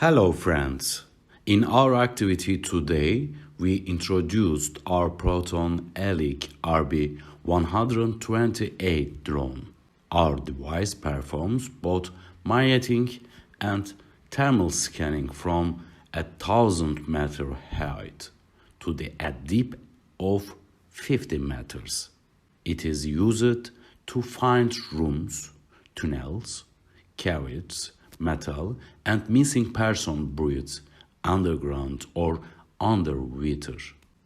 Hello friends, in our activity today we introduced our Proton Elıc RB128 drone. Our device performs both magnetic and thermal scanning from 1,000-meter height to a depth of 50 meters. It is used to find rooms, tunnels, cavities, metal and missing person buried underground or underwater.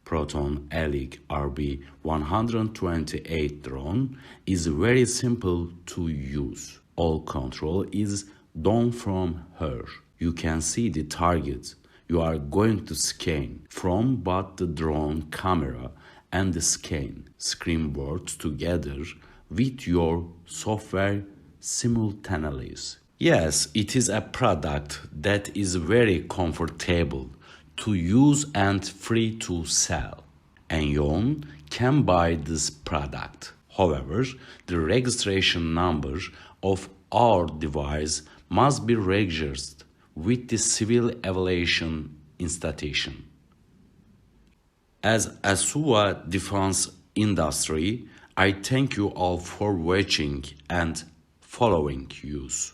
Proton Elıc RB128 drone is very simple to use. All control is done from here. You can see the target you are going to scan from both the drone camera and the screen works together with your software simultaneously. Yes, it is a product that is very comfortable to use and free to sell. Anyone can buy this product. However, the registration number of our device must be registered with the Civil Aviation Institution. As Assuva defense industry, I thank you all for watching and following us.